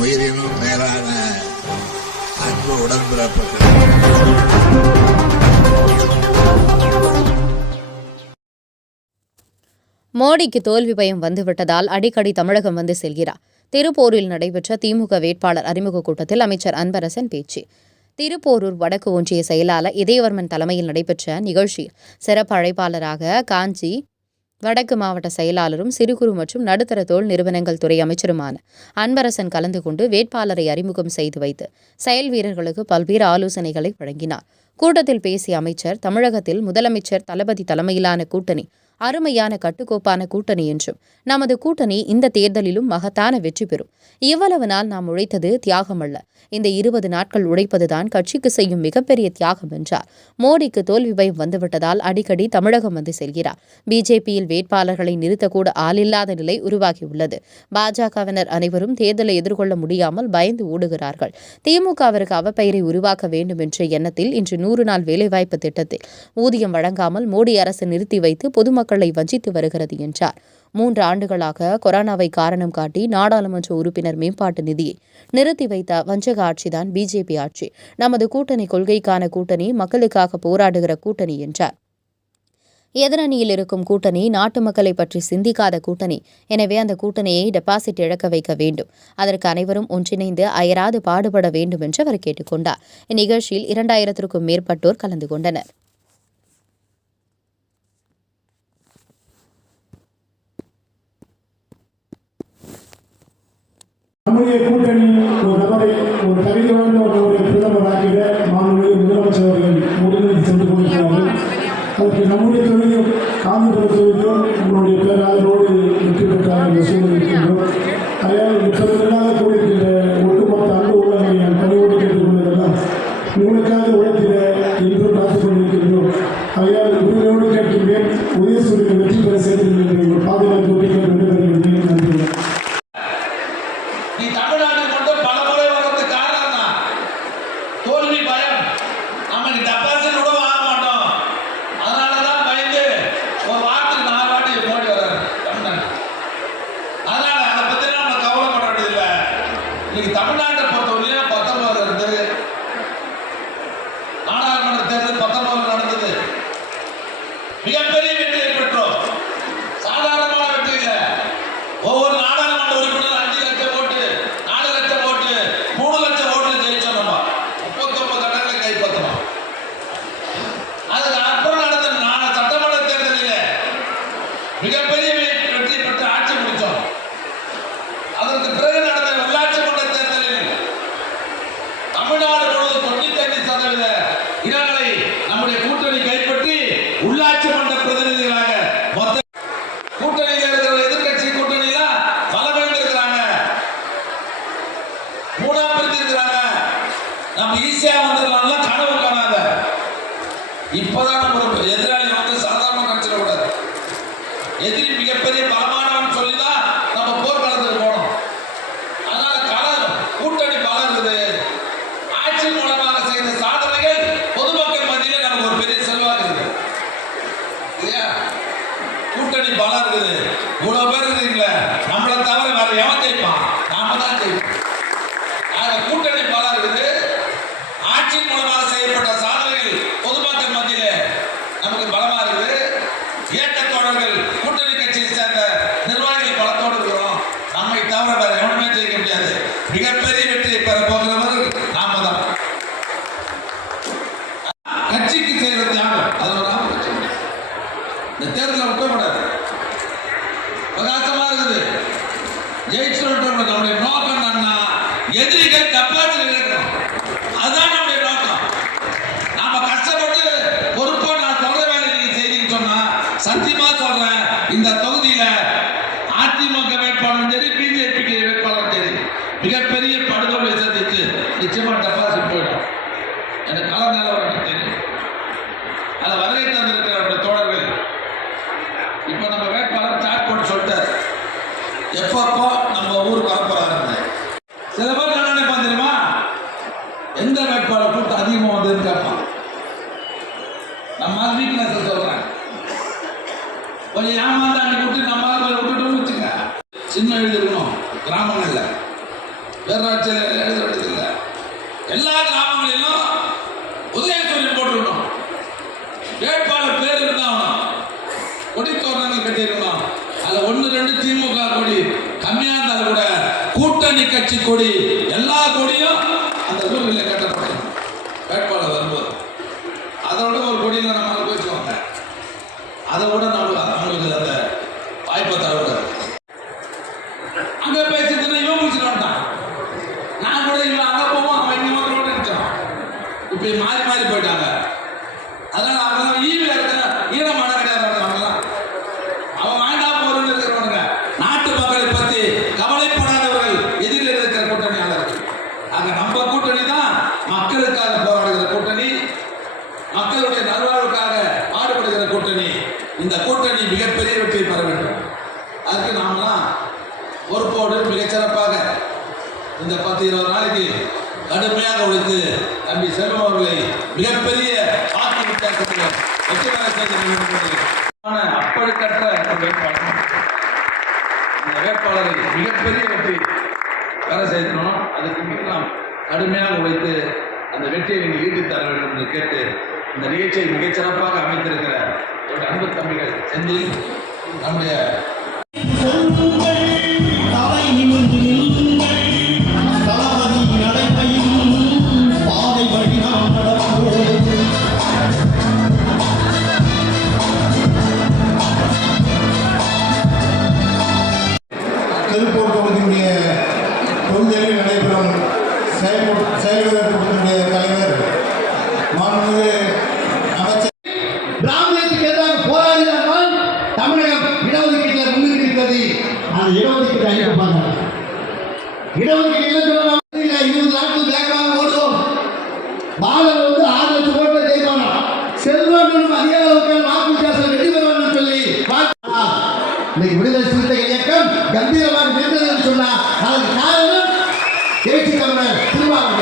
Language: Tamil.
உயிரினும் மேலான அன்பு உடன்பிறப்புகள். மோடிக்கு தோல்வி பயம் வந்துவிட்டதால் அடிக்கடி தமிழகம் வந்து செல்கிறார். திருப்போரில் நடைபெற்ற திமுக வேட்பாளர் அறிமுக கூட்டத்தில் அமைச்சர் அன்பரசன் பேச்சு. திருப்போரூர் வடக்கு ஒன்றிய செயலாளர் இதயவர்மன் தலைமையில் நடைபெற்ற நிகழ்ச்சியில் சிறப்பு அழைப்பாளராக காஞ்சி வடக்கு மாவட்ட செயலாளரும் சிறு குறு மற்றும் நடுத்தர தோல் நிறுவனங்கள் துறை அமைச்சருமான அன்பரசன் கலந்து கொண்டு வேட்பாளரை அறிமுகம் செய்து வைத்து செயல் வீரர்களுக்கு பல்வேறு ஆலோசனைகளை வழங்கினார். கூட்டத்தில் பேசிய அமைச்சர் தமிழகத்தில் முதலமைச்சர் தளபதி தலைமையிலான கூட்டணி அருமையான கட்டுக்கோப்பான கூட்டணி என்றும் நமது கூட்டணி இந்த தேர்தலிலும் மகத்தான வெற்றி பெறும். இவ்வளவு நாள் நாம் உழைத்தது தியாகம் அல்ல இந்த இருபது நாட்கள் உழைப்பதுதான் கட்சிக்கு செய்யும் மிகப்பெரிய தியாகம் என்றார். மோடிக்கு தோல்வி பயம் வந்துவிட்டதால் அடிக்கடி தமிழகம் வந்து செல்கிறார். பிஜேபியில் வேட்பாளர்களை நிறுத்தக்கூட ஆளில்லாத நிலை உருவாகியுள்ளது. பாஜகவினர் அனைவரும் தேர்தலை எதிர்கொள்ள முடியாமல் பயந்து ஓடுகிறார்கள். திமுகவிற்கு அவப்பெயரை உருவாக்க வேண்டும் என்ற எண்ணத்தில் இன்று நூறு நாள் வேலைவாய்ப்பு திட்டத்தில் ஊதியம் வழங்காமல் மோடி அரசு நிறுத்தி வைத்து பொதுமக்கள் வஞ்சித்து வருகிறது என்றார். மூன்று ஆண்டுகளாக கொரோனாவை காரணம் காட்டி நாடாளுமன்ற உறுப்பினர் மேம்பாட்டு நிதியை நிறுத்தி வைத்த வஞ்சக ஆட்சிதான் பிஜேபி ஆட்சி. நமது கூட்டணி கொள்கைக்கான கூட்டணி மக்களுக்காக போராடுகிற கூட்டணி என்றார். எதிரணியில் இருக்கும் கூட்டணி நாட்டு மக்களை பற்றி சிந்திக்காத கூட்டணி. எனவே அந்த கூட்டணியை டெபாசிட் இழக்க வைக்க வேண்டும். அதற்கு அனைவரும் ஒன்றிணைந்து அயராது பாடுபட வேண்டும் என்று அவர் கேட்டுக்கொண்டார். இந்நிகழ்ச்சியில் இரண்டாயிரத்திற்கும் மேற்பட்டோர் கலந்து கொண்டனர். நம்முடைய கூட்டணி ஒரு நபரை ஒரு தகுதி வாய்ந்த ஒரு பிரதமர் ஆகிய மாநில முதலமைச்சர் அவர்கள் உறுதிமொழி சென்று கொண்டிருக்கிறார்கள். அதற்கு நம்முடைய தொழிலும் காந்தி தொகுதியும் நம்முடைய பேராதரோடு வெற்றி பெற்றார் என்ற சூழல் இருக்கின்றோம். அதனால் இப்பொழுதெல்லாம் கூடியிருக்கின்ற ஒட்டுமொத்த அன்பு உள்ளங்களை நான் பணியோடு கேட்டுக்கொள்வதெல்லாம் உங்களுக்காக உழைத்திட என்றும் பார்த்துக் கொண்டிருக்கின்றோம். அதையால் உரிமையோடு கேட்கின்றேன். உதயசூரியன் வெற்றி பெற சேர்த்து பாதுகாப்பு கேட்டு விடைபெறுகின்றேன் நன்றி நீ தமிழ்நாட்டுக்கு மட்டும் பல முறை வர்றதுக்கு காரணம் தான் தோல்வி பயம் நம்ம நீ டெபாசிட் கூட வாங்க மாட்டோம் அதனால தான் பயந்து ஒரு வாரத்துக்கு நாலு வாட்டி மோடி வர்றாரு தமிழ்நாடு அதனால அதை பத்தி நம்ம கவலைப்பட வேண்டியதில்லை இன்னைக்கு தமிழ்நாட்டை பொறுத்தவரையும் பத்தொன்பதுல இருந்து நாடாளுமன்ற தேர்தல் பத்தொன்பதுல நடந்தது மிகப்பெரிய வெற்றியை பெற்றோம் சாதாரணமான வெற்றி இல்லை. ஒவ்வொரு நாடாளுமன்ற உறுப்பினர் அஞ்சு லட்சம் ஓட்டு நாலு லட்சம் ஓட்டு மூணு லட்சம் ஓட்டு ஜெயிச்சோம் நம்ம முப்பத்தொன்பது இடங்களை கைப்பற்றணும் அதுக்கு அப்புறம் நடந்த நாலு சட்டமன்ற தேர்தலில் மிகப்பெரிய வெற்றி பெற்று ஆட்சி முடிச்சோம் அதற்கு பிறகு நடந்த உள்ளாட்சி மன்ற தேர்தலில் தமிழ்நாடு நம்ம ஈஸியா வந்துடலாம்ல கனவு காணாத. இப்பதான் நம்ம எதிராளி வந்து சாதாரண நினைச்சிட கூடாது எதிரி மிகப்பெரிய பலமா மிகப்பெரிய கொஞ்சம் ஏமாந்தாண்டி அன்னைக்கு விட்டு நம்ம ஆளுங்களை விட்டுட்டோம்னு வச்சுங்க சின்ன எழுதிருக்கணும். இருக்கணும் கிராமங்கள்ல பேரூராட்சியில் எழுத வேண்டியதில்லை எல்லா கிராமங்களிலும் உதயசூரியன் போட்டுருக்கணும். வேட்பாளர் பேர் இருந்தாகணும் கொடி தோரணங்கள் கட்டியிருக்கணும் அதில் ஒன்று ரெண்டு திமுக கொடி கம்மியாக இருந்தாலும் கூட கூட்டணி கட்சி கொடி எல்லா கொடியும் அந்த ஊர்களில் அதனால அவங்க ஈவி இருக்கிற ஈரமான கிடையாது அவங்கலாம் அவன் வேண்டாம் போறன்னு இருக்கிறவனுங்க நாட்டு மக்களை பத்தி கவலைப்படாதவர்கள் எதிரில் இருக்கிற கூட்டணியாளர்கள். ஆக நம்ம கூட்டணி தான் மக்களுக்காக போராடுகிற கூட்டணி மக்களுடைய நல்வாழ்வுக்காக பாடுபடுகிற கூட்டணி. இந்த கூட்டணி மிகப்பெரிய வெற்றியை பெற வேண்டும். அதுக்கு நாமெல்லாம் பொறுப்போடு மிகச்சிறப்பாக இந்த பத்து இருபது நாளைக்கு கடுமையாக உழைத்து தம்பி செல்வம் அவர்களை மிகப்பெரிய வித்தியாசத்தில் வெற்றி பெற செய்து கொண்டிருக்கிறேன். அப்படிக்கற்ற வேட்பாளர் இந்த வேட்பாளரை மிகப்பெரிய வெற்றி வேலை செய்தணும் அதுக்கு மிக நாம் கடுமையாக உழைத்து அந்த வெற்றியை நீங்கள் ஈட்டித் தர வேண்டும் என்று கேட்டு இந்த நிகழ்ச்சியை மிகச்சிறப்பாக அமைத்திருக்கிற என்னுடைய அன்பு தம்பிகள் செந்தில் நம்முடைய செயல் செயல்வீரர் தலைவர் மாண்புமிகு அமைச்சர். பிராமணத்துக்கு எதிராக போராடினால்தான் தமிழகம் இடஒதுக்கீட்டில் முன்னிட்டு இருக்கிறது அந்த இடஒதுக்கீட்டை அளிப்பாங்க இடஒதுக்கீடு இருபது நாட்கள் வேகமாக ஓடுவோம். பாலன் வந்து ஆறு லட்சம் ஓட்டு ஜெயிப்பானா? செல்வன் அதிக வாக்கு வித்தியாசம் வெற்றி பெறுவான்னு சொல்லி இன்னைக்கு விடுதலை சிறுத்தைகள் இயக்கம் கம்பீரமாக நின்றது என்று சொன்னா அதற்கு காரணம் எழுச்சி தமிழர் திருவாரூர்